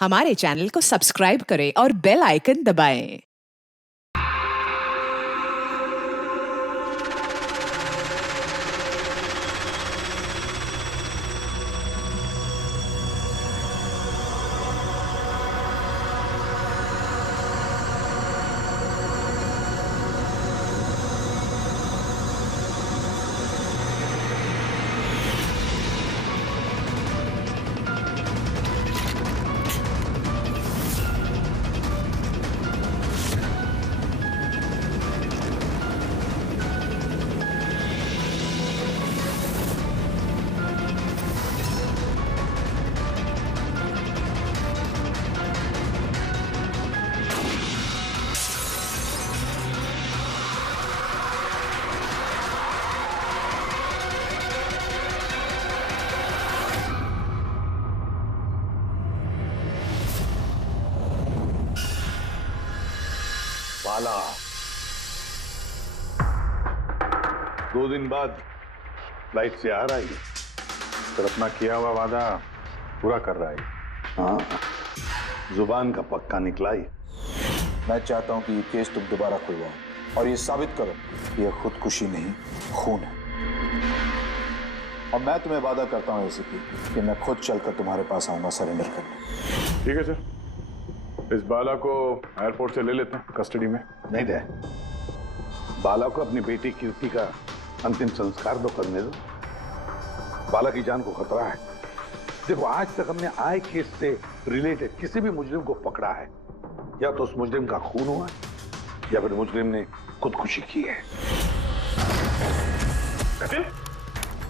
हमारे चैनल को सब्सक्राइब करें और बेल आइकन दबाएं। बाला 2 दिन बाद फ्लाइट से आ रहा है, फिर अपना किया हुआ वादा पूरा कर रहा है। हाँ, जुबान का पक्का निकला ही। मैं चाहता हूं कि ये केस तुम दोबारा खुलवाओ और ये साबित करो कि यह खुदकुशी नहीं खून है। और मैं तुम्हें वादा करता हूं एसीपी कि मैं खुद चलकर तुम्हारे पास आऊंगा सरेंडर करने। ठीक है सर, इस बाला को एयरपोर्ट से ले लेते हैं कस्टडी में। नहीं दे, बाला को अपनी बेटी कीर्ति का अंतिम संस्कार तो करने दो। बाला की जान को खतरा है। देखो, आज तक हमने आए केस से रिलेटेड किसी भी मुजरिम को पकड़ा है, या तो उस मुजरिम का खून हुआ या फिर मुजरिम ने खुदकुशी की है।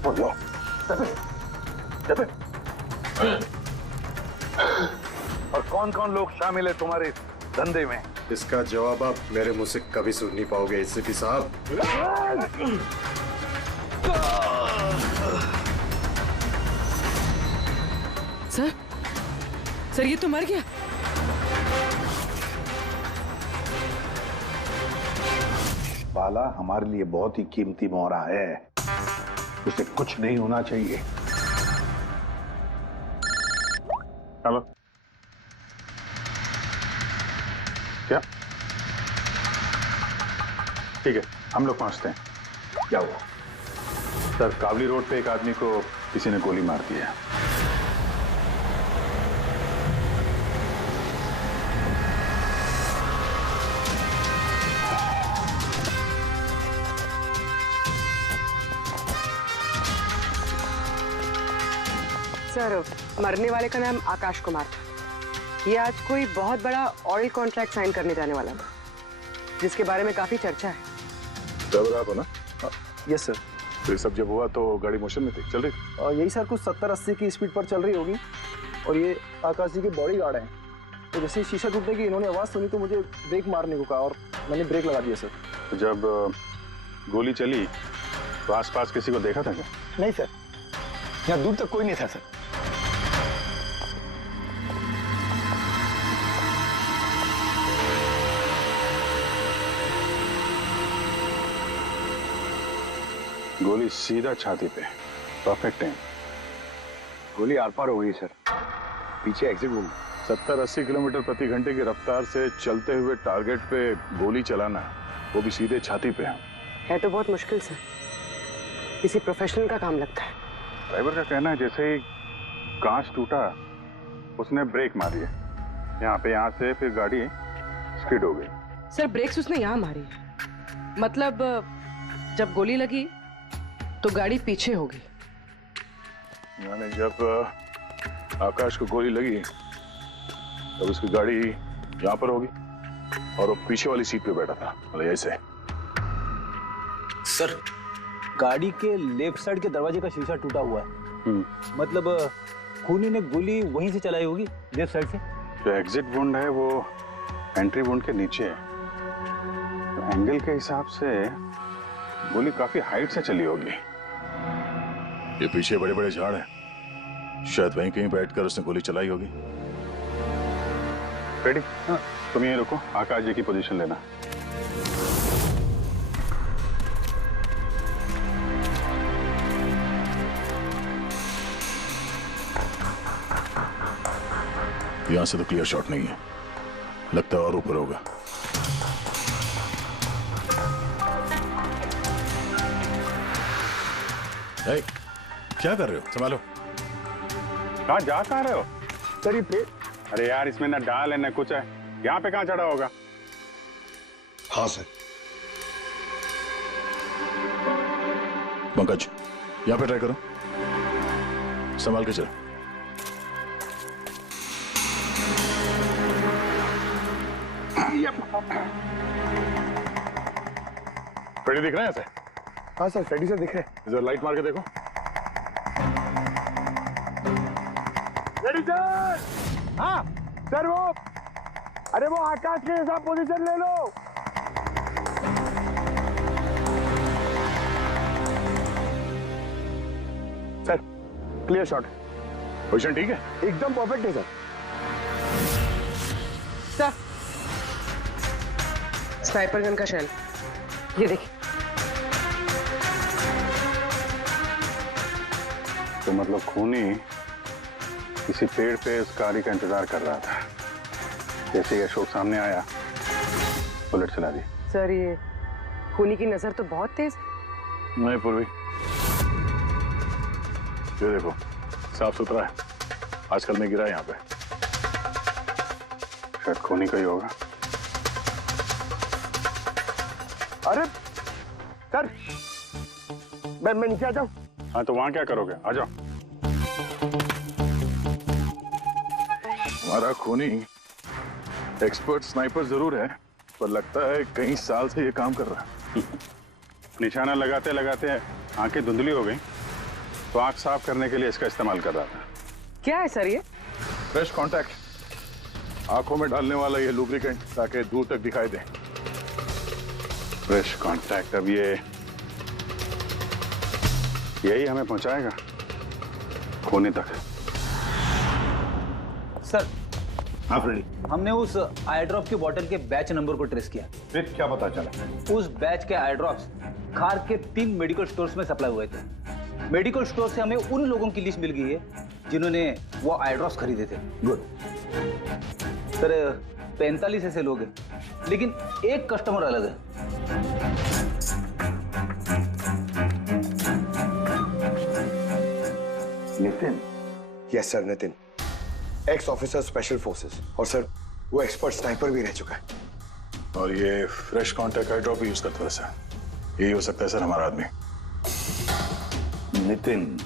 बोलो, और कौन कौन लोग शामिल है तुम्हारे धंधे में? इसका जवाब आप मेरे मुंह से कभी सुन नहीं पाओगे एसीपी साहब। सर ये तो मर गया। बाला हमारे लिए बहुत ही कीमती मोहरा है, उसे कुछ नहीं होना चाहिए। हेलो, क्या? ठीक है, हम लोग पहुंचते हैं। क्या हुआ? सर, कावली रोड पे एक आदमी को किसी ने गोली मार दी है। सर, मरने वाले का नाम आकाश कुमार था। ये आज कोई बहुत बड़ा ऑयल कॉन्ट्रैक्ट साइन करने जाने वाला था, जिसके बारे में काफी चर्चा है। ड्राइवर आप हो ना? Yes sir. तो ये सब जब हुआ तो गाड़ी मोशन में थी, चल रही थी? यही सर कुछ 70-80 की स्पीड पर चल रही होगी। और ये आकाश जी के बॉडी गार्ड हैं, तो जैसे शीशा टूटने की इन्होंने आवाज सुनी तो मुझे ब्रेक मारने को कहा और मैंने ब्रेक लगा दिया सर। तो जब गोली चली तो आसपास किसी को देखा था क्या? नहीं सर, यहाँ दूर तक कोई नहीं था सर। गोली सीधा छाती पे, परफेक्ट टाइम। गोली आर पार हो गई सर, पीछे एग्जिट रूम। 70-80 किलोमीटर प्रति घंटे की रफ्तार से चलते हुए टारगेट पे गोली चलाना, वो भी सीधे छाती पे है तो बहुत मुश्किल सर, किसी प्रोफेशनल का काम लगता है। ड्राइवर का कहना है जैसे ही कांच टूटा उसने ब्रेक मारी है यहाँ से, फिर गाड़ी स्किड हो गई। सर, ब्रेक्स उसने यहाँ मारी, मतलब जब गोली लगी तो गाड़ी पीछे हो गई। यानी जब आकाश को गोली लगी तब उसकी गाड़ी यहाँ पर होगी और वो पीछे वाली सीट पे बैठा था, मतलब ऐसे। सर, गाड़ी के लेफ्ट साइड के दरवाजे का शीशा टूटा हुआ है। मतलब खूनी ने गोली वहीं से चलाई होगी, लेफ्ट साइड से। जो एग्जिट वुंड है वो एंट्री वुंड के नीचे है, तो एंगल के हिसाब से गोली काफी हाइट से चली होगी। ये पीछे बड़े बड़े झाड़ हैं, शायद वहीं कहीं बैठकर उसने गोली चलाई होगी। रेडी? हाँ। तुम यहीं रुको, आकाश जी की पोजीशन लेना। यहां से तो क्लियर शॉट नहीं है, लगता है और ऊपर होगा। ए, क्या कर रहे हो? संभालो। कहाँ जा कहाँ रहे हो? सर ये पेड़, अरे यार इसमें ना डाल है ना कुछ है, यहाँ पे कहाँ चढ़ा होगा? हाँ सर। पंकज, यहाँ पे ट्राई करो, संभाल के चलो। फ्रेडी दिख रहे हैं ऐसे? हाँ सर, फ्रेडी सर दिख रहे हैं। इधर लाइट मार के देखो। Freddy sir! हाँ सर, वो अरे वो आकाश के साथ पोजीशन ले लो। Sir clear shot. पोजीशन ठीक है? एकदम परफेक्ट है सर। सर, स्नाइपर गन का शेल, ये देखिए। तो मतलब खूनी किसी पेड़ पे उस गाड़ी का इंतजार कर रहा था, जैसे ही अशोक सामने आया बुलेट चला दी। सर ये खूनी की नजर तो बहुत तेज है। नहीं पूर्वी, ये देखो साफ सुथरा है, आजकल नहीं गिरा है यहाँ पे, शायद खूनी का ही होगा। अरे सर, मैं नीचे आ जाऊं? हाँ तो वहां क्या करोगे? आ जाओ। हमारा खूनी एक्सपर्ट स्नाइपर जरूर है, पर लगता है कई साल से ये काम कर रहा है। निशाना लगाते लगाते आंखें धुंधली हो गई, तो आंख साफ करने के लिए इसका इस्तेमाल कर रहा था। क्या है सर ये? फ्रेश कांटेक्ट, आंखों में डालने वाला ये लुब्रिकेंट, ताकि दूर तक दिखाई दे। फ्रेश कांटेक्ट, अब यही हमें पहुंचाएगा खूनी तक। सर, हाँ फ्रेडी, हमने उस आई ड्रॉप की बॉटल के बैच नंबर को ट्रेस किया। फिर क्या पता चला? उस बैच के आई ड्रॉप्स खार के 3 मेडिकल स्टोर्स में सप्लाई हुए थे। मेडिकल स्टोर से हमें उन लोगों की लिस्ट मिल गई है जिन्होंने वो आई ड्रॉप्स खरीदे थे। गुड। सर 45 ऐसे लोग हैं, लेकिन एक कस्टमर अलग है। Nitin? Yes sir, Nitin, x officer special forces, और सर वो एक्सपर्ट स्नाइपर भी रह चुका है। और ये फ्रेश कांटेक्ट आई ड्रॉप यूज करता है सर। यही हो सकता है सर हमारा आदमी। Nitin,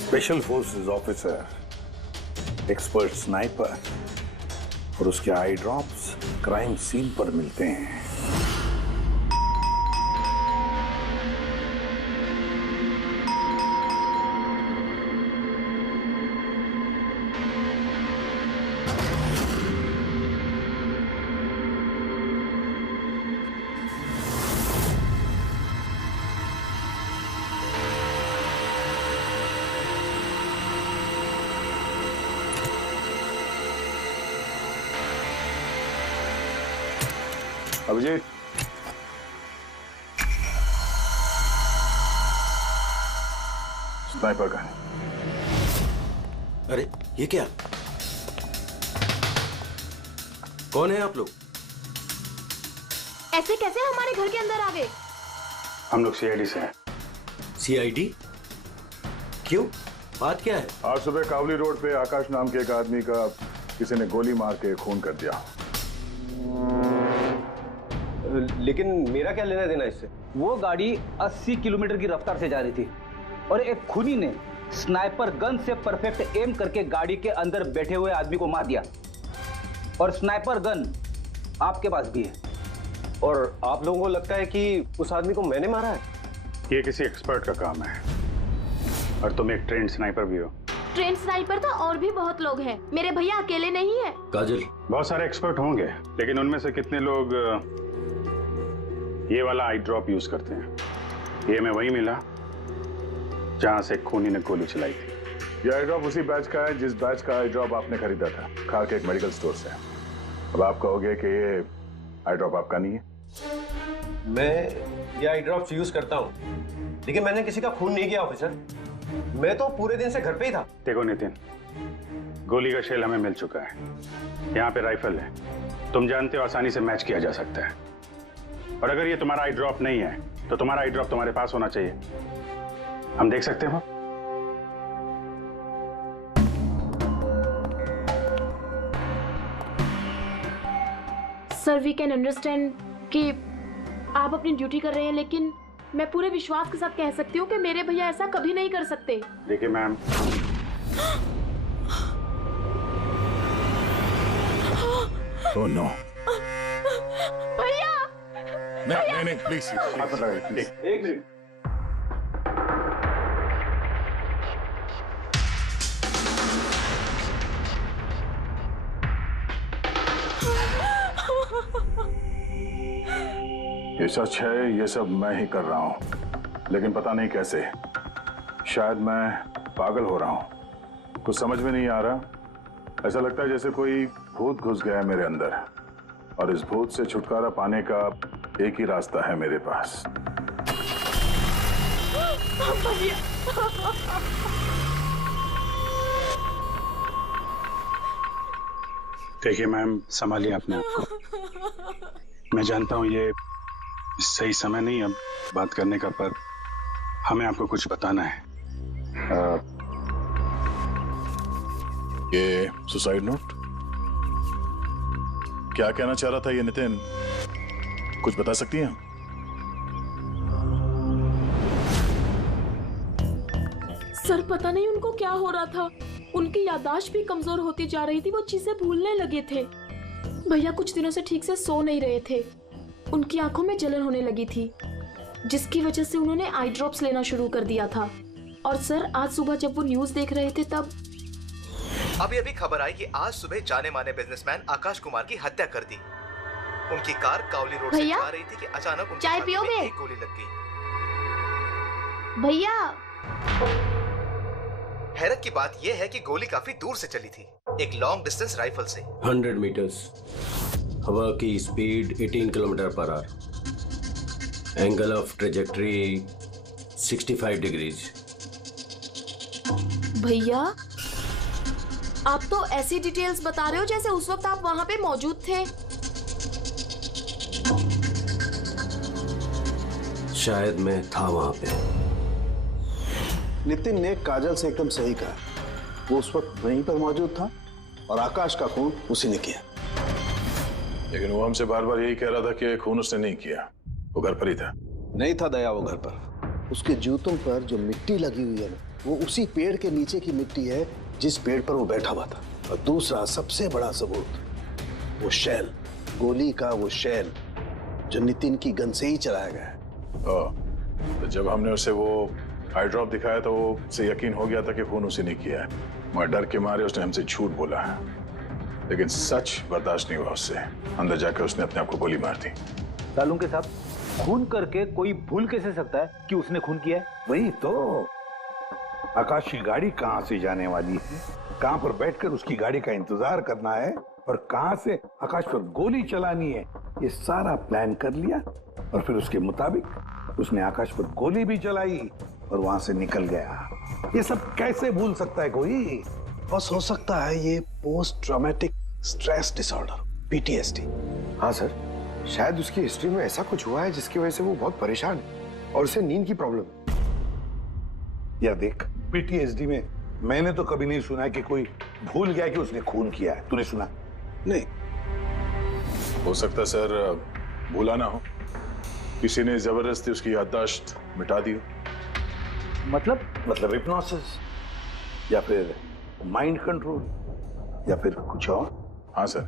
special forces officer, expert sniper, और उसके आई ड्रॉप्स क्राइम सीन पर मिलते हैं। अभिजीत, स्नाइपर का है। अरे ये क्या? कौन है आप लोग? ऐसे कैसे हमारे घर के अंदर आ गए? हम लोग सीआईडी से हैं। सीआईडी? क्यों? बात क्या है? आज सुबह कावली रोड पे आकाश नाम के एक आदमी का किसी ने गोली मार के खून कर दिया। लेकिन मेरा क्या लेना देना इससे? वो गाड़ी 80 किलोमीटर की रफ्तार से जा रही थी और एक खूनी ने स्नाइपर गन से परफेक्ट एम करके गाड़ी के अंदर बैठे हुए आदमी को मार दिया। और स्नाइपर गन आपके पास भी है। और आप लोगों को लगता है कि उस आदमी को मैंने मारा है? ये किसी एक्सपर्ट का काम है, और तुम एक ट्रेंड स्नाइपर भी हो। ट्रेन स्नाइपर तो और भी बहुत लोग हैं, मेरे भैया अकेले नहीं है। काजल, बहुत सारे एक्सपर्ट होंगे, लेकिन उनमें से कितने लोग ये वाला आई ड्रॉप यूज करते हैं? ये हमें वही मिला जहां से खूनी ने गोली चलाई थी। ये आई ड्रॉप उसी बैच का है जिस बैच का आई ड्रॉप आपने खरीदा था खार के एक मेडिकल स्टोर से। अब आप कहोगे कि ये आई ड्रॉप आपका नहीं है। मैं ये आई ड्रॉप्स यूज करता हूँ, लेकिन मैंने किसी का खून नहीं किया ऑफिसर। मैं तो पूरे दिन से घर पे ही था। देखो नितिन, गोली का शेल हमें मिल चुका है, यहाँ पे राइफल है, तुम जानते हो आसानी से मैच किया जा सकता है। और अगर ये तुम्हारा आई ड्रॉप नहीं है तो तुम्हारा आई ड्रॉप तुम्हारे पास होना चाहिए, हम देख सकते हो। सर वी कैन अंडरस्टैंड कि आप अपनी ड्यूटी कर रहे हैं, लेकिन मैं पूरे विश्वास के साथ कह सकती हूँ कि मेरे भैया ऐसा कभी नहीं कर सकते। देखिए मैम, ओह नो, भैया नहीं प्लीज, एक मिनट। ये सच है, ये सब मैं ही कर रहा हूं, लेकिन पता नहीं कैसे। शायद मैं पागल हो रहा हूं, कुछ समझ में नहीं आ रहा। ऐसा लगता है जैसे कोई भूत घुस गया है मेरे अंदर, और इस भूत से छुटकारा पाने का एक ही रास्ता है मेरे पास। देखिए मैम, संभालिए अपने आप को। मैं जानता हूँ ये सही समय नहीं अब बात करने का, पर हमें आपको कुछ बताना है। ये सुसाइड नोट क्या कहना चाह रहा था ये नितिन, कुछ बता सकती हैं? सर पता नहीं उनको क्या हो रहा था, उनकी याददाश्त भी कमजोर होती जा रही थी, वो चीजें भूलने लगे थे। भैया कुछ दिनों से ठीक से सो नहीं रहे थे, उनकी आंखों में जलन होने लगी थी, जिसकी वजह से उन्होंने आई ड्रॉप्स लेना शुरू कर दिया था। और सर आज सुबह जब वो न्यूज देख रहे थे तब अभी खबर आई कि आज सुबह जाने माने बिजनेसमैन आकाश कुमार की हत्या कर दी। उनकी कार कावली रोड से जा रही थी कि अचानक उनकी चाय पियोगे? एक गोली लग गई। भैया हैरत की बात यह है कि गोली काफी दूर से चली थी, एक लॉन्ग डिस्टेंस राइफल से। 100 मीटर्स, हवा की speed 18 kilometre per hour, angle of trajectory 65 degrees. भैया आप तो ऐसी डिटेल्स बता रहे हो जैसे उस वक्त आप वहां पे मौजूद थे। शायद मैं था वहां पे। नितिन ने काजल से एकदम सही कहा, वो उस वक्त वहीं पर मौजूद था और आकाश का खून उसी ने किया। लेकिन वो हमसे बार बार यही कह रहा था कि खून उसने नहीं किया, वो घर पर ही था। नहीं था दया वो घर पर, उसके जूतों पर जो मिट्टी लगी हुई है ना, वो उसी पेड़ के नीचे की मिट्टी है जिस पेड़ पर वो बैठा हुआ था। और दूसरा सबसे बड़ा सबूत, वो शैल, गोली का वो शैल जो नितिन की गन से ही चलाया गया है। तो जब हमने उसे वो आई ड्रॉप दिखाया तो वो उसे यकीन हो गया था कि खून उसी ने किया है, मगर डर के मारे उसने हमसे झूठ बोला है। लेकिन सच बर्दाश्त नहीं हुआ उससे, अंदर जाकर उसने अपने आप को गोली मार दी। सालू के साथ खून करके कोई भूल कैसे सकता है कि उसने खून किया है? वही तो, आकाश की गाड़ी कहां से जाने वाली है, कहां पर बैठकर उसकी गाड़ी का इंतजार करना है और कहां से आकाश पर गोली चलानी है, ये सारा प्लान कर लिया। और फिर उसके मुताबिक उसने आकाश पर गोली भी चलाई और वहां से निकल गया। ये सब कैसे भूल सकता है कोई? बस हो सकता है ये post traumatic stress disorder, PTSD। हाँ सर, शायद उसकी हिस्ट्री में ऐसा कुछ हुआ है जिसकी वजह से वो बहुत परेशान है और उसे नींद की प्रॉब्लम है। यार देख, PTSD में मैंने तो कभी नहीं सुना कि कोई भूल गया कि उसने खून किया है। तूने सुना? नहीं। हो सकता सर भूला ना हो, किसी ने जबरदस्ती उसकी याददाश्त मिटा दी हो। मतलब हिप्नोसिस या फिर माइंड कंट्रोल या फिर कुछ और? हाँ सर,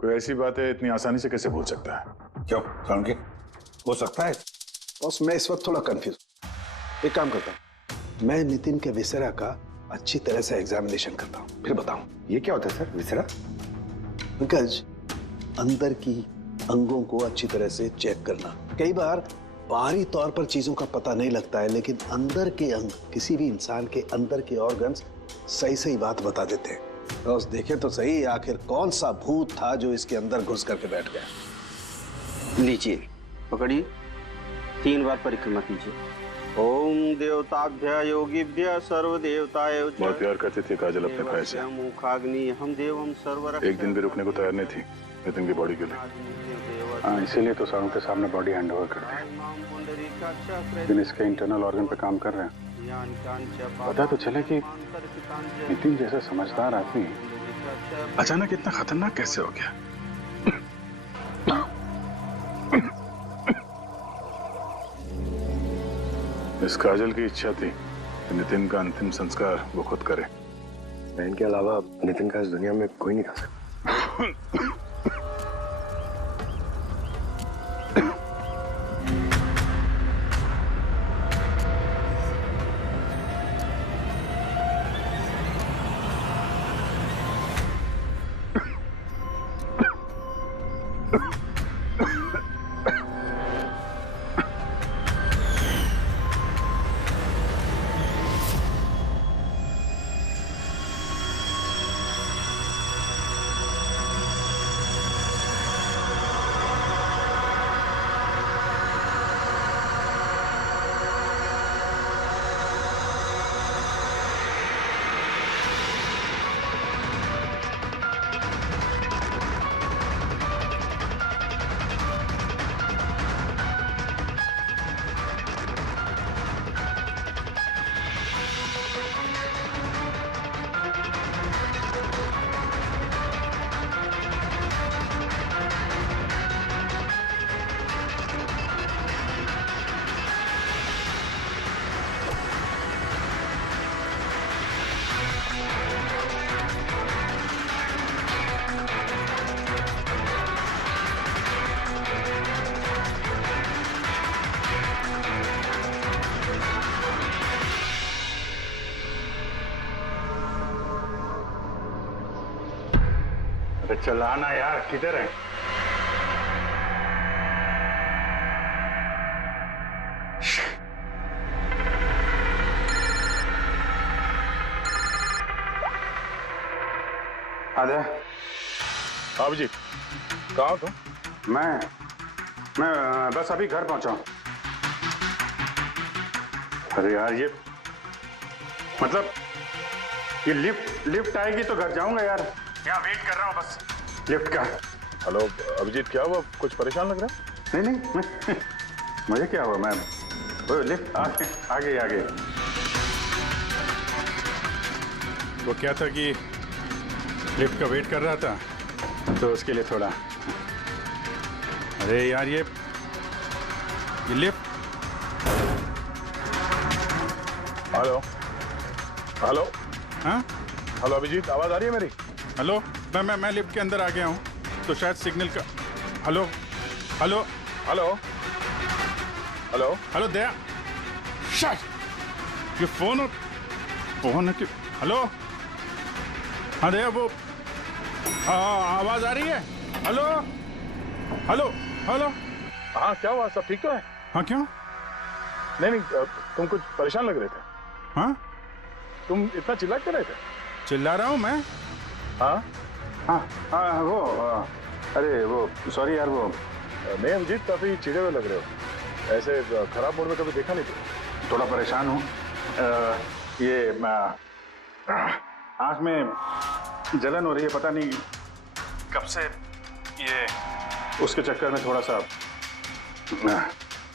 कोई ऐसी बात है इतनी आसानी से कैसे भूल सकता है? क्यों समझे? हो सकता है। बस मैं इस वक्त थोड़ा कंफ्यूज। एक काम करता हूँ, मैं नितिन के विसरा का अच्छी तरह से एग्जामिनेशन करता हूँ, फिर बताऊं। ये क्या होता है सर, विसरा? पंकज, अंदर की अंगों को अच्छी तरह से चेक करना। कई बार बाहरी तौर पर चीजों का पता नहीं लगता है, लेकिन अंदर के अंग, किसी भी इंसान के अंदर के ऑर्गन्स सही सही बात बता देते हैं। तो देखे तो सही, आखिर कौन सा भूत था जो इसके अंदर घुस करके बैठ गया। लीजिए, पकड़िए, 3 बार परिक्रमा कीजिए। ओम देवताभ्य योगिभ्य सर्वदेवताय बहुत प्यार करती थी काजल अपने भाई से। मुखाग्नि हम देवम सर्वरक्षक। एक दिन भी रुकने को तैयार नहीं थी नितिन की बॉडी के लिए। हाँ, इसीलिए तो सारों के सामने बॉडी हैंड ओवर कर दी। लेकिन इसके इंटरनल ऑर्गन पे काम कर रहे हैं। पता तो चले कि नितिन जैसा समझदार आदमी अचानक इतना खतरनाक कैसे हो गया। इस काजल की इच्छा थी कि नितिन का अंतिम संस्कार वो खुद करे। बहन के अलावा नितिन का इस दुनिया में कोई नहीं कर सकता। अरे चलाना यार, किधर है? आजा। हाँ जी, कहाँ हो तुम? मैं बस अभी घर पहुंचा हूं। अरे यार, ये मतलब ये लिफ्ट आएगी तो घर जाऊंगा यार। यहाँ वेट कर रहा हूँ बस लिफ्ट का। हेलो अभिजीत, क्या हुआ? कुछ परेशान लग रहा है? नहीं मुझे क्या हुआ, मैं वो लिफ्ट आगे। वो क्या था कि लिफ्ट का वेट कर रहा था तो उसके लिए थोड़ा। अरे यार, ये लिफ्ट। हेलो हाँ, हेलो अभिजीत, आवाज आ रही है मेरी? हेलो, मैं लिफ्ट के अंदर आ गया हूँ तो शायद सिग्नल का। हेलो दया, शायद ये फोन है कि। हेलो, हाँ दया, वो आवाज आ रही है? हेलो। हाँ, क्या हुआ? सब ठीक तो है? हाँ, क्यों? नहीं, तुम कुछ परेशान लग रहे थे। हाँ, तुम इतना चिल्ला क्यों रहे थे? चिल्ला रहा हूँ मैं? हाँ, वो अरे वो सॉरी यार, वो नहीं अभिजीत, काफी चिढ़े हुए लग रहे हो। ऐसे खराब मूड में कभी देखा नहीं था। थोड़ा परेशान हूँ। ये आँख में जलन हो रही है, पता नहीं कब से। ये उसके चक्कर में थोड़ा सा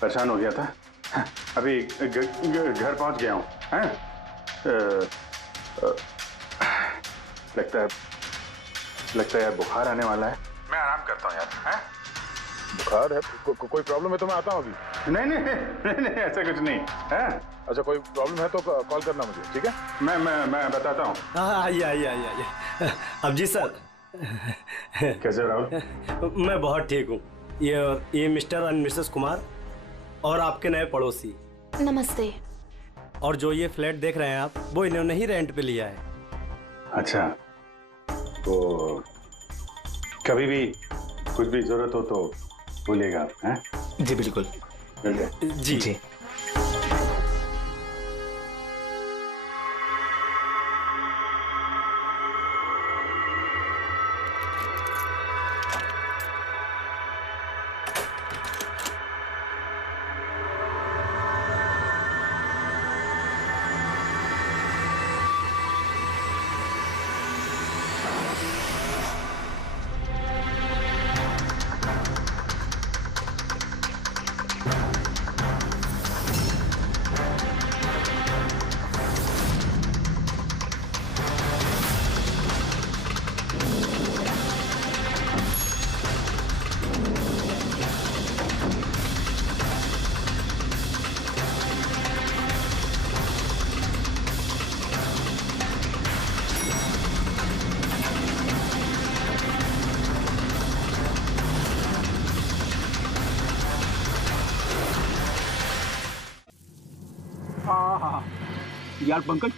परेशान हो गया था। अभी घर पहुँच गया हूँ। लगता है यार बुखार आने वाला है। मैं आराम करता हूँ यार। बुखार है? कोई प्रॉब्लम है तो मैं आता हूँ अभी। नहीं, ऐसा कुछ नहीं है। अच्छा, कोई प्रॉब्लम है तो कॉल करना मुझे, ठीक है? मैं बताता हूँ। आइए। अब जी सर, कैसे राहुल? मैं बहुत ठीक हूँ। ये मिस्टर एंड मिसेस कुमार और आपके नए पड़ोसी। नमस्ते। और जो ये फ्लैट देख रहे हैं आप, वो इन्होंने ही रेंट पे लिया है। अच्छा, तो कभी भी कुछ भी जरूरत हो तो बोलिएगा। हैं? जी बिल्कुल। जी। यार पंकज,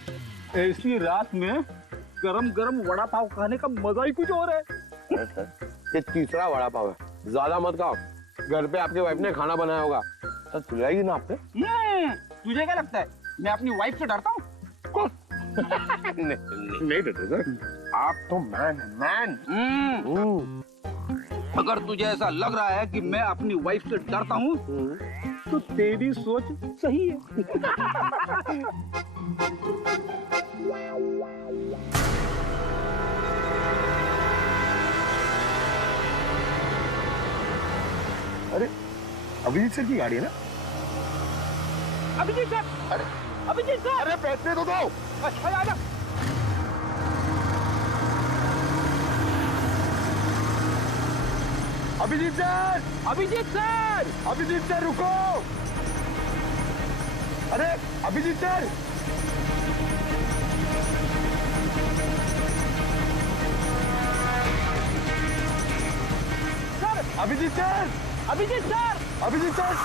ऐसी रात में गरम गरम वड़ा पाव खाने का मजा ही कुछ और है। ये तीसरा वड़ा पाव है, ज्यादा मत खाओ। घर पे आपके वाइफ ने खाना बनाया होगा, तो खिलाएगी ना आपने? तुझे क्या लगता है मैं अपनी वाइफ से डरता हूँ? नहीं डरते सर, आप तो मैन है, मैन। अगर तुझे ऐसा लग रहा है कि मैं अपनी वाइफ से डरता हूँ, तो तेरी सोच सही है। अरे अभिजीत सर की गाड़ी है ना? अभिजीत सर, अरे अभिजीत सर, अरे पैसे तो दो। अच्छा आजा। Abhijit sir, Abhijit sir, Abhijit sir रुको। अरे Abhijit sir, Abhijit sir, Abhijit sir, Abhijit sir.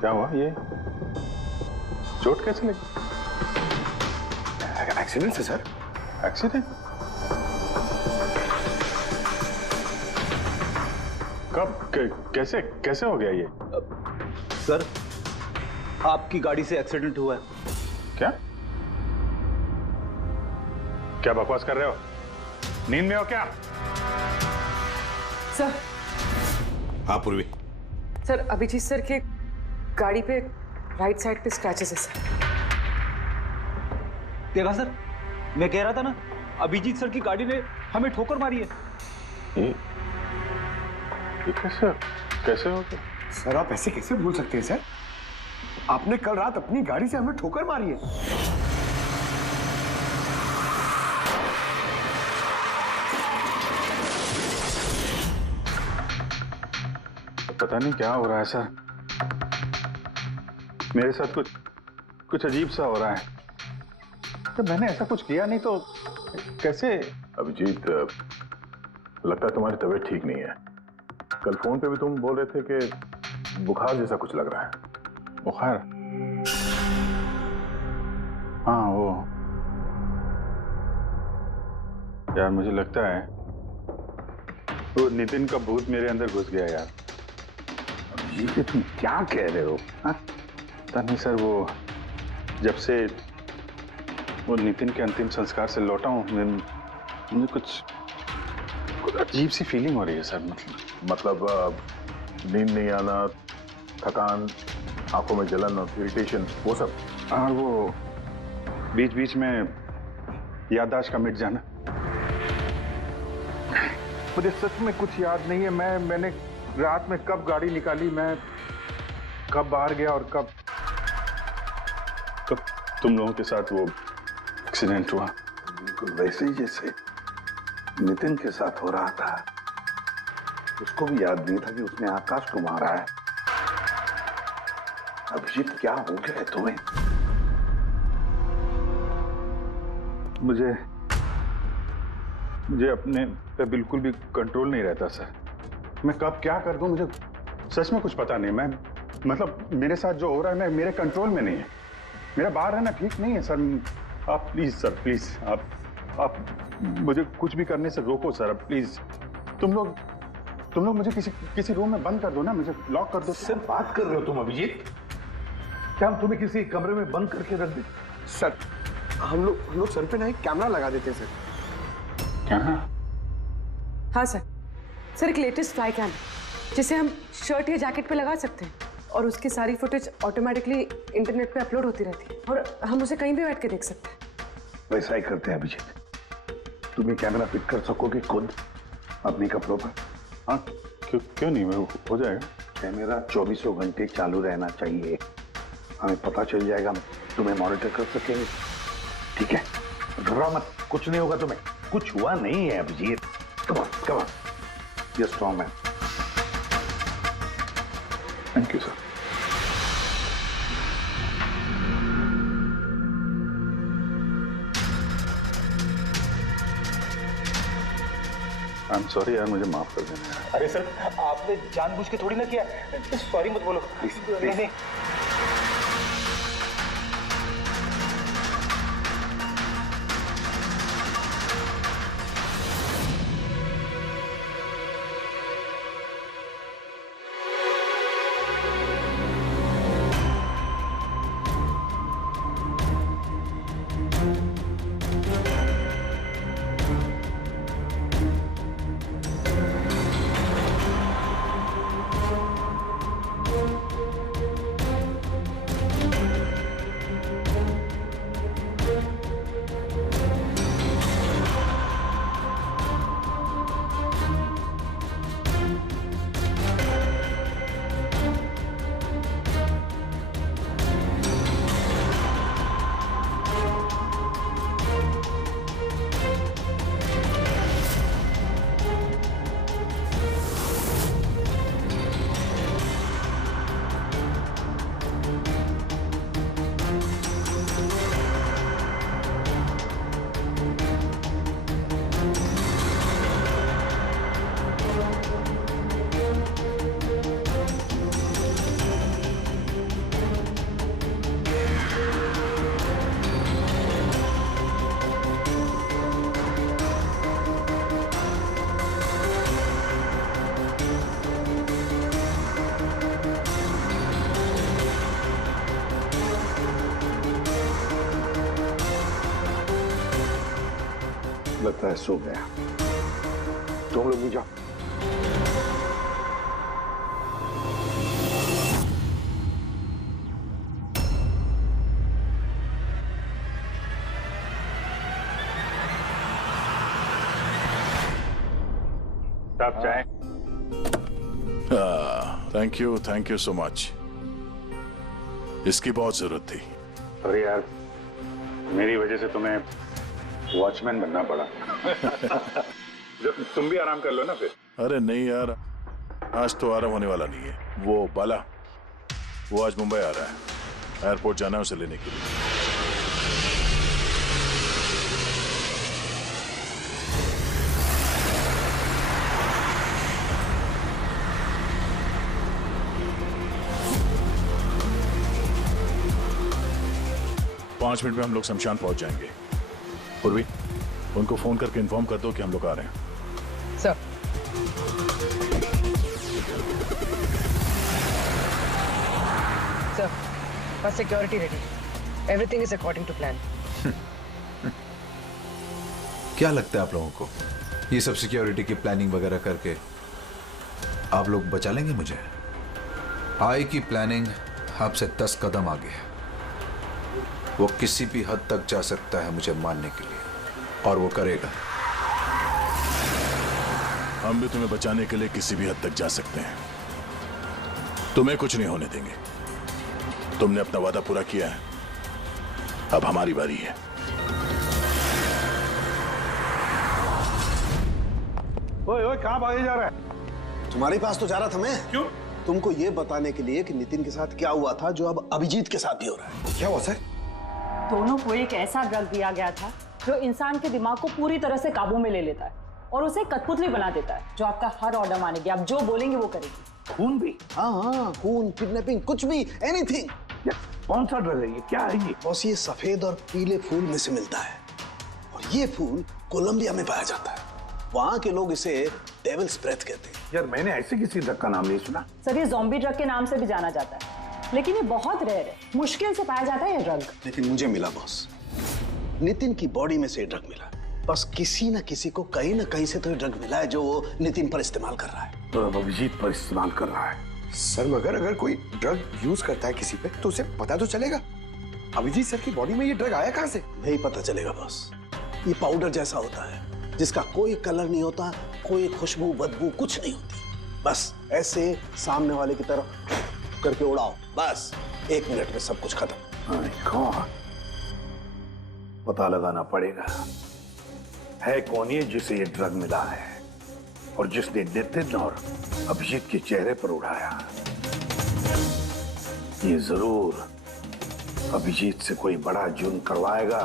क्या हुआ? ये चोट कैसे लगी? एक्सीडेंट है सर। एक्सीडेंट? कब? कैसे कैसे हो गया ये? सर, आपकी गाड़ी से एक्सीडेंट हुआ है। क्या क्या बकवास कर रहे हो? नींद में हो क्या? सर। हाँ पूर्वी। सर, अभिजीत सर के गाड़ी पे राइट साइड पे स्क्रैचेस है सर। देखा सर, मैं कह रहा था ना, अभिजीत सर की गाड़ी ने हमें ठोकर मारी है। ये कैसे कैसे हो गया? सर आप ऐसे कैसे भूल सकते हैं सर? आपने कल रात अपनी गाड़ी से हमें ठोकर मारी है। पता नहीं क्या हो रहा है सर, मेरे साथ कुछ अजीब सा हो रहा है। तो मैंने ऐसा कुछ किया नहीं तो कैसे? अभिजीत, लगता है तुम्हारी तबीयत ठीक नहीं है। कल फोन पे भी तुम बोल रहे थे कि बुखार जैसा कुछ लग रहा है। बुखार? हाँ वो यार, मुझे लगता है वो नितिन का भूत मेरे अंदर घुस गया यार। ये तुम क्या कह रहे हो? पता नहीं सर, वो जब से वो नितिन के अंतिम संस्कार से लौटा हूँ, मुझे कुछ अजीब सी फीलिंग हो रही है सर। मतलब नींद नहीं आना, थकान, आंखों में जलन और इरिटेशन, वो सब? और वो बीच बीच में याददाश्त का मिट जाना। मुझे सच में कुछ याद नहीं है। मैंने रात में कब गाड़ी निकाली, मैं कब बाहर गया और कब तुम लोगों के साथ वो एक्सीडेंट हुआ। बिल्कुल वैसे ही जैसे नितिन के साथ हो रहा था। उसको भी याद नहीं था कि उसने आकाश को मारा है। अभिजीत क्या हो गया है तुम्हें? मुझे अपने पे बिल्कुल भी कंट्रोल नहीं रहता सर। मैं कब क्या कर दूं, मुझे सच में कुछ पता नहीं। मैं मतलब मेरे साथ जो हो रहा है मैं मेरे कंट्रोल में नहीं है। मेरा बाहर रहना ठीक नहीं है सर। आप प्लीज सर, प्लीज आप मुझे कुछ भी करने से रोको सर, प्लीज। तुम लोग मुझे किसी रूम में बंद कर दो ना, मुझे लॉक कर दो। सर बात कर रहे हो तुम अभिजीत? क्या हम तुम्हें किसी कमरे में बंद करके रख दे? सर हम लोग सर पे ना एक कैमरा लगा देते हैं सर। क्या? हाँ सर। सर एक लेटेस्ट फ्लाई कैम जिसे हम शर्ट या जैकेट पे लगा सकते हैं और उसकी सारी फुटेज ऑटोमेटिकली इंटरनेट पे अपलोड होती रहती है और हम उसे कहीं भी बैठ के देख सकते हैं। वैसा ही करते हैं अभिजीत। तुम्हें कैमरा फिट कर सकोगे खुद अपने कपड़ों पर? हाँ क्यों नहीं, वो हो जाएगा। कैमरा 24 घंटे चालू रहना चाहिए। हमें पता चल जाएगा, तुम्हें मॉनिटर कर सकेंगे। ठीक है, घबराओ मत, कुछ नहीं होगा तुम्हें। कुछ हुआ नहीं है Abhijit. Come on, you strong man. Thank you sir. I am sorry यार, मुझे माफ कर देना यार। अरे सर, आपने जानबूझ के थोड़ी ना किया। सॉरी मत बोलो। नहीं नहीं। लगता है सो गया। तुम लोग भी जाओ। आप चाहें? Thank you so much. इसकी बहुत जरूरत थी। अरे यार, मेरी वजह से तुम्हें वॉचमैन बनना पड़ा। तुम भी आराम कर लो ना फिर। अरे नहीं यार, आज तो आराम होने वाला नहीं है। वो बाला, वो आज मुंबई आ रहा है, एयरपोर्ट जाना है उसे लेने के लिए। पांच मिनट में हम लोग शमशान पहुंच जाएंगे। पूर्वी, उनको फोन करके इन्फॉर्म कर दो कि हम लोग आ रहे हैं। सर। सर, बस security ready. Everything is according to plan. क्या लगता है आप लोगों को, ये सब सिक्योरिटी की प्लानिंग वगैरह करके आप लोग बचा लेंगे मुझे? आई की प्लानिंग आपसे 10 कदम आगे है। वो किसी भी हद तक जा सकता है मुझे मारने के लिए, और वो करेगा। हम भी तुम्हें बचाने के लिए किसी भी हद तक जा सकते हैं। तुम्हें कुछ नहीं होने देंगे। तुमने अपना वादा पूरा किया है, अब हमारी बारी है। ओए ओए, कहां भागे जा रहा है? तुम्हारे पास तो जा रहा था मैं। क्यों? तुमको ये बताने के लिए कि नितिन के साथ क्या हुआ था, जो अब अभिजीत के साथ भी हो रहा है। क्या हुआ सर? दोनों को एक ऐसा ड्रग दिया गया था जो इंसान के दिमाग को पूरी तरह से काबू में ले लेता है और उसे कठपुतली बना देता है, जो आपका हर ऑर्डर मानेगी। आप जो बोलेंगे वो करेगी। खून भी? हाँ, खून, किडनैपिंग, कुछ भी, एनीथिंग। कौन सा ड्रग है ये? क्या है ये? बॉस, ये सफेद और पीले फूल में से मिलता है, और ये फूल कोलंबिया में पाया जाता है। वहां के लोग इसे डेविल्स ब्रेथ कहते हैं। यार, मैंने ऐसे किसी ड्रग का नाम नहीं सुना। सर, ये ज़ॉम्बी ड्रग के नाम से भी जाना जाता है, लेकिन ये बहुत रेयर है, मुश्किल से पाया जाता है ये ड्रग। लेकिन मुझे मिला बॉस, नितिन की बॉडी में से ये ड्रग मिला। बस किसी न किसी को कहीं ना कहीं से तो ये ड्रग मिला है, जो वो नितिन पर इस्तेमाल कर रहा है। तो अभिजीत पर इस्तेमाल कर रहा है। सर, मगर अगर कोई ड्रग यूज करता है किसी पे, तो उसे पता तो चलेगा। अभिजीत सर की बॉडी में ये ड्रग आया कहां से? नहीं पता चलेगा बॉस। ये पाउडर जैसा होता है, जिसका कोई कलर नहीं होता, कोई खुशबू बदबू कुछ नहीं होती। बस ऐसे सामने वाले की तरफ करके उड़ाओ, बस 1 मिनट में सब कुछ खत्म। पता लगाना पड़ेगा है कौन ये जिसे ये ड्रग मिला है, और जिसने नितिन और अभिजीत के चेहरे पर उड़ाया। ये जरूर अभिजीत से कोई बड़ा जुर्म करवाएगा।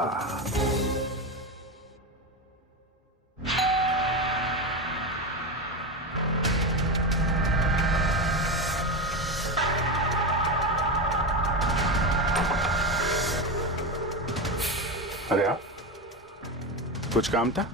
अरे आप कुछ काम था?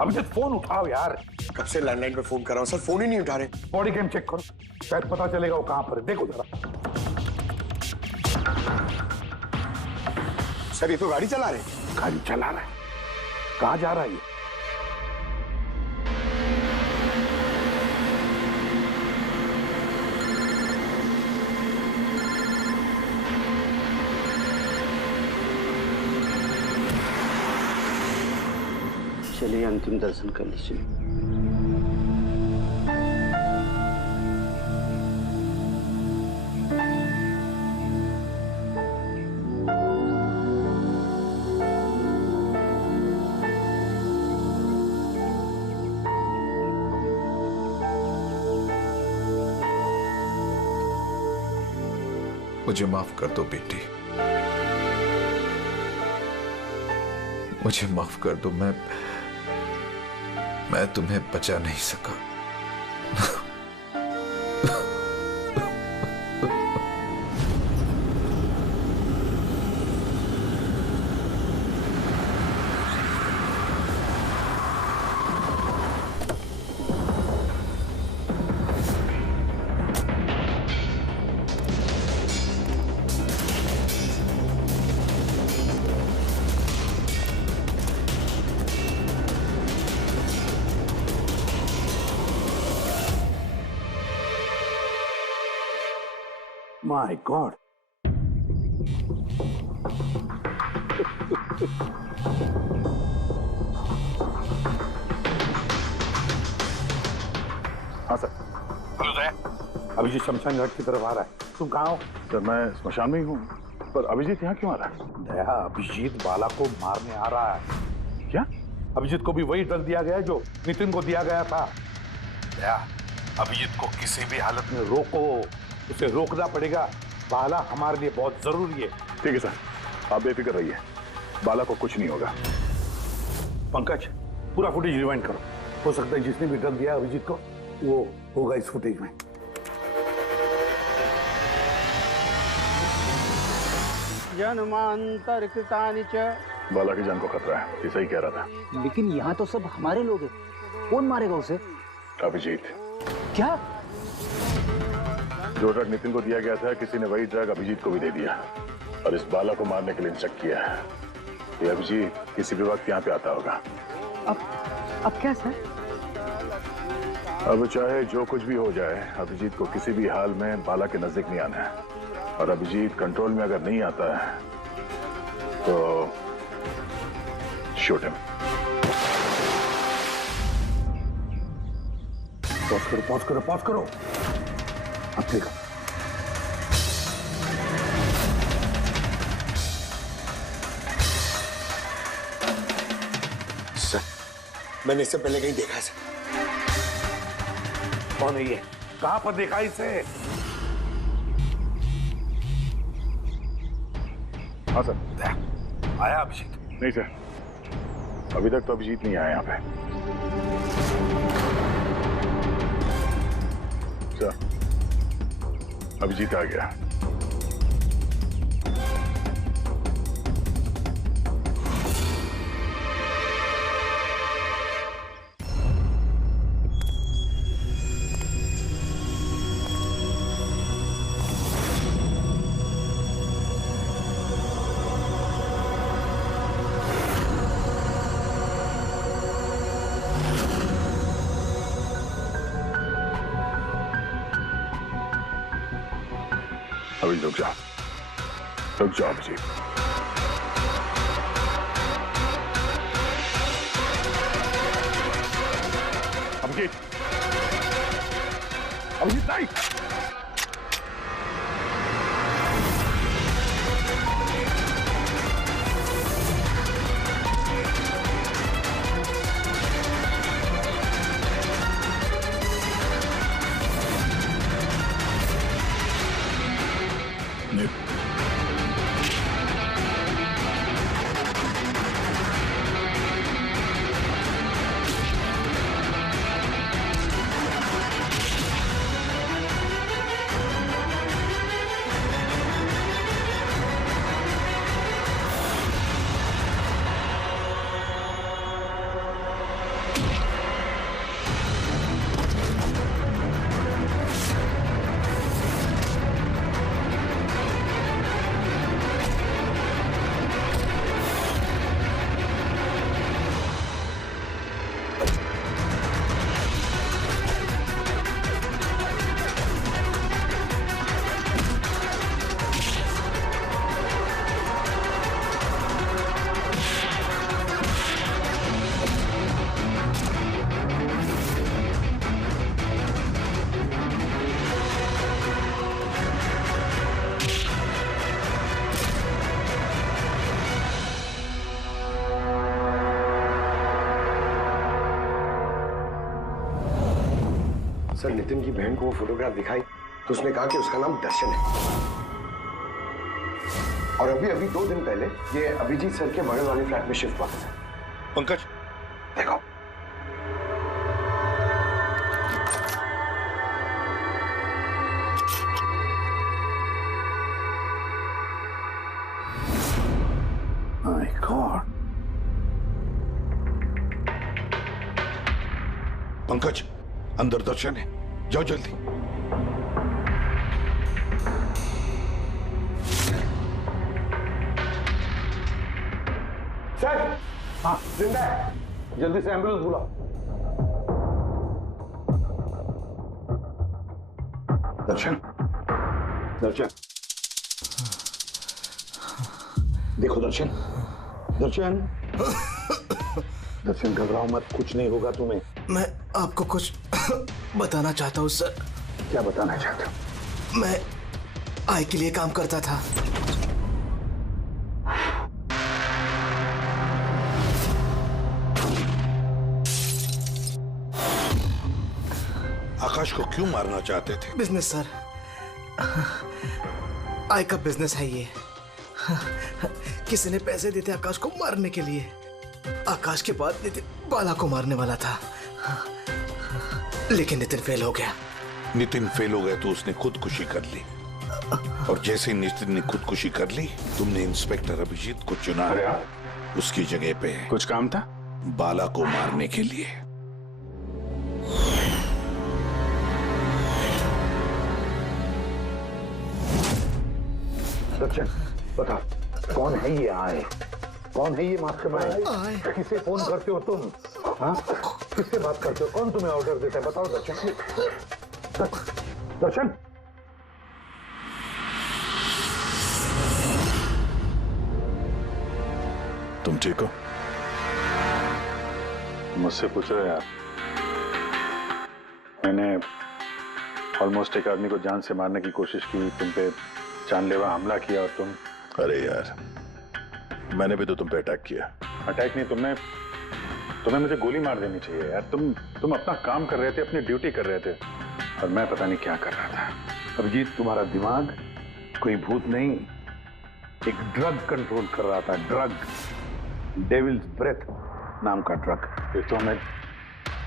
अभिजीत फोन उठाओ यार। कब से लैंडलाइन पे फोन कर रहा हूँ सर, फोन ही नहीं उठा रहे। बॉडी कैम चेक करो, शायद पता चलेगा वो कहां पर है। देखो जरा। सर ये तो गाड़ी चला रहे। गाड़ी चला रहा है? कहां जा रहा है ये? चलिए अंतिम दर्शन कर लीजिए। मुझे माफ कर दो बेटी, मुझे माफ कर दो। मैं तुम्हें बचा नहीं सका। My God. हाँ सर। हेलो दया, अभिजीत शमशान घाट की तरफ आ रहा है। तुम कहाँ हो? सर मैं स्मशान में ही हूँ, पर अभिजीत यहाँ क्यों आ रहा है? दया, अभिजीत बाला को मारने आ रहा है। क्या? अभिजीत को भी वही ड्रग दिया गया है जो नितिन को दिया गया था। दया, अभिजीत को किसी भी हालत में रोको, उसे रोकना पड़ेगा। बाला हमारे लिए बहुत जरूरी है। ठीक है सर, आप बेफिक्र रहिए, बाला को कुछ नहीं होगा। पंकज, पूरा फुटेज रिवाइंड करो। हो सकता है जिसने भी ड्रग दिया अभिजीत को वो होगा इस फुटेज में। जन्मांतर कृतानि च। बाला की जान को खतरा है, ये सही कह रहा था। लेकिन यहाँ तो सब हमारे लोग हैं, कौन मारेगा उसे? अभिजीत। क्या? जो ड्रग नितिन को दिया गया था, किसी ने वही ड्रग अभिजीत को भी दे दिया और इस बाला को मारने के लिए इंस्ट्रक्ट किया है। ये अभिजीत किसी भी वक्त यहाँ पे आता होगा। अब क्या सर? अब चाहे जो कुछ भी हो जाए, अभिजीत को किसी भी हाल में बाला के नजदीक नहीं आना है। और अभिजीत कंट्रोल में अगर नहीं आता है तो शूट हिम। पॉज करो, पॉज करो, पॉज करो। अब देखो, सर मैंने इससे पहले कहीं देखा है सर। कौन है ये? कहां पर देखा इसे? हाँ सर। आया अभिजीत? नहीं सर, अभी तक तो अभिजीत नहीं आया यहाँ पे। सर, अभिजीत आ गया। अभी रुक जाओ अभिजीत। अभिजीत, अभिजीत नहीं। सर, नितिन की बहन को वो फोटोग्राफ दिखाई तो उसने कहा कि उसका नाम दर्शन है। और अभी अभी 2 दिन पहले ये अभिजीत सर के बगल वाले फ्लैट में शिफ्ट हुआ था। पंकज, देखो। My God. पंकज, अंदर दर्शन है, जाओ जल्दी। सर, हाँ जिंदा है, जल्दी से एम्बुलेंस बुलाओ। दर्शन, दर्शन, देखो दर्शन, दर्शन, दर्शन घबराओ मत, कुछ नहीं होगा तुम्हें। मैं आपको कुछ बताना चाहता हूँ सर। क्या बताना चाहते हो? मैं आय के लिए काम करता था। आकाश को क्यों मारना चाहते थे? बिजनेस सर, आय का बिजनेस है ये। किसी ने पैसे देते आकाश को मारने के लिए। आकाश के बाद नितिन बाला को मारने वाला था, लेकिन नितिन फेल हो गया। नितिन फेल हो गया तो उसने खुदकुशी कर ली, और जैसे ही नितिन ने खुदकुशी कर ली, तुमने इंस्पेक्टर अभिजीत को चुना उसकी जगह पे। कुछ काम था? बाला को मारने के लिए। दर्शन, बता कौन है ये आय? कौन है ये मास्टरमाइंड? किसे फोन करते हो तुम? हाँ, किससे बात करते हो? कौन तुम्हें ऑर्डर देता है? बताओ दर्शन। दर्शन, तुम ठीक हो? मुझसे पूछ रहे हो यार? मैंने ऑलमोस्ट एक आदमी को जान से मारने की कोशिश की, तुम पे जानलेवा हमला किया, और तुम। अरे यार, मैंने भी तो तुम पे अटैक किया। अटैक नहीं, तुम्हें मुझे गोली मार देनी चाहिए यार। तुम अपना काम कर रहे थे, अपनी ड्यूटी कर रहे थे, और मैं पता नहीं क्या कर रहा था। अभिजीत, तुम्हारा दिमाग कोई भूत नहीं, एक ड्रग कंट्रोल कर रहा था। ड्रग, डेविल्स ब्रेथ नाम का ड्रग। फिर तो हमें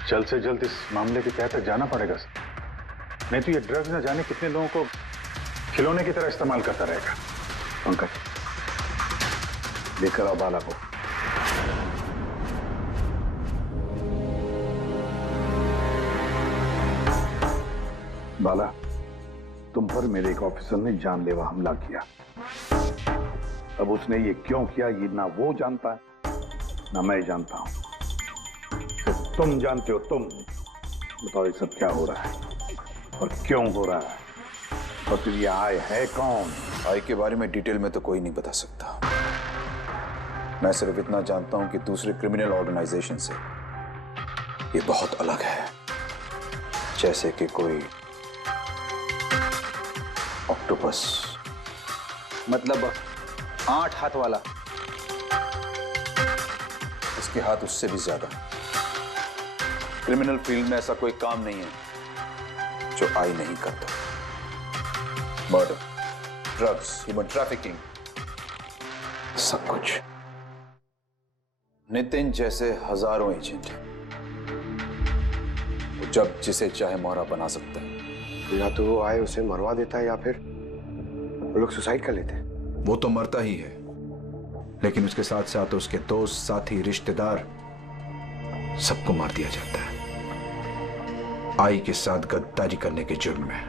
जल्द से जल्द इस मामले के तहत जाना पड़ेगा। नहीं तो ये ड्रग्स न जाने कितने लोगों को खिलौने की तरह इस्तेमाल करता रहेगा। पंकज, लेकर आओ बाला को। बाला, तुम पर मेरे एक ऑफिसर ने जानलेवा हमला किया। अब उसने ये क्यों किया, ये ना वो जानता है ना मैं जानता हूं। सिर्फ तुम जानते हो। तुम बताओ ये सब क्या हो रहा है और क्यों हो रहा है, और फिर ये आय है कौन? आय के बारे में डिटेल में तो कोई नहीं बता सकता। मैं सिर्फ इतना जानता हूं कि दूसरे क्रिमिनल ऑर्गेनाइजेशन से ये बहुत अलग है। जैसे कि कोई ऑक्टोपस। मतलब 8 हाथ वाला। इसके हाथ उससे भी ज्यादा। क्रिमिनल फील्ड में ऐसा कोई काम नहीं है जो आई नहीं करता। मर्डर, ड्रग्स, ह्यूमन ट्रैफिकिंग, सब कुछ। नितिन जैसे हजारों एजेंट हैं, वो जब जिसे चाहे मोहरा बना सकता है। या तो वो आए उसे मरवा देता है या फिर वो लोग सुसाइड कर लेते हैं। वो तो मरता ही है, लेकिन उसके साथ साथ उसके दोस्त, साथी, रिश्तेदार सबको मार दिया जाता है आई के साथ गद्दारी करने के जुर्म में।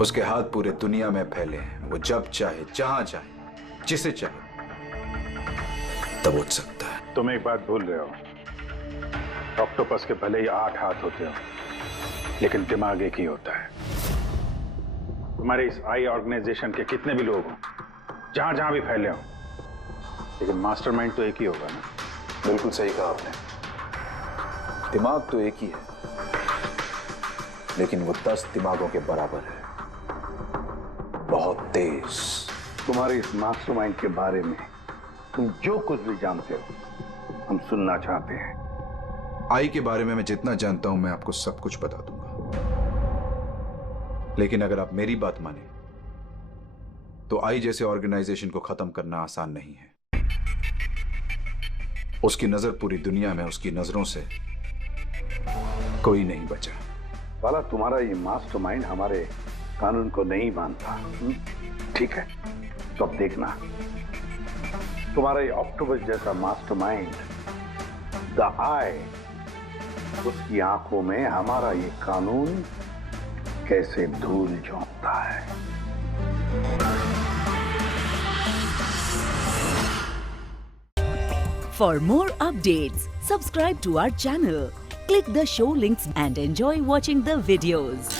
उसके हाथ पूरे दुनिया में फैले हैं। वो जब चाहे, जहां चाहे, जिसे चाहे दबोच सकता है। तुम एक बात भूल रहे हो, ऑक्टोपस के भले ही 8 हाथ होते हो, लेकिन दिमाग एक ही होता है। तुम्हारे इस आई ऑर्गेनाइजेशन के कितने भी लोग हों, जहां जहां भी फैले हो, लेकिन मास्टरमाइंड तो एक ही होगा ना। बिल्कुल सही कहा आपने। दिमाग तो एक ही है, लेकिन वो 10 दिमागों के बराबर है, बहुत तेज। तुम्हारे इस मास्टरमाइंड के बारे में तुम जो कुछ भी जानते हो हम सुनना चाहते हैं। आई के बारे में मैं जितना जानता हूं मैं आपको सब कुछ बता दूंगा, लेकिन अगर आप मेरी बात माने तो आई जैसे ऑर्गेनाइजेशन को खत्म करना आसान नहीं है। उसकी नजर पूरी दुनिया में, उसकी नजरों से कोई नहीं बचा। बाला, तुम्हारा ये मास्टरमाइंड हमारे कानून को नहीं मानता। ठीक है, तो अब देखना, तुम्हारा ये ऑक्टोपस जैसा मास्टरमाइंड द आई, उसकी आंखों में हमारा ये कानून कैसे धूल झोंकता है। For more updates, subscribe to our channel, click the show links and enjoy watching the videos.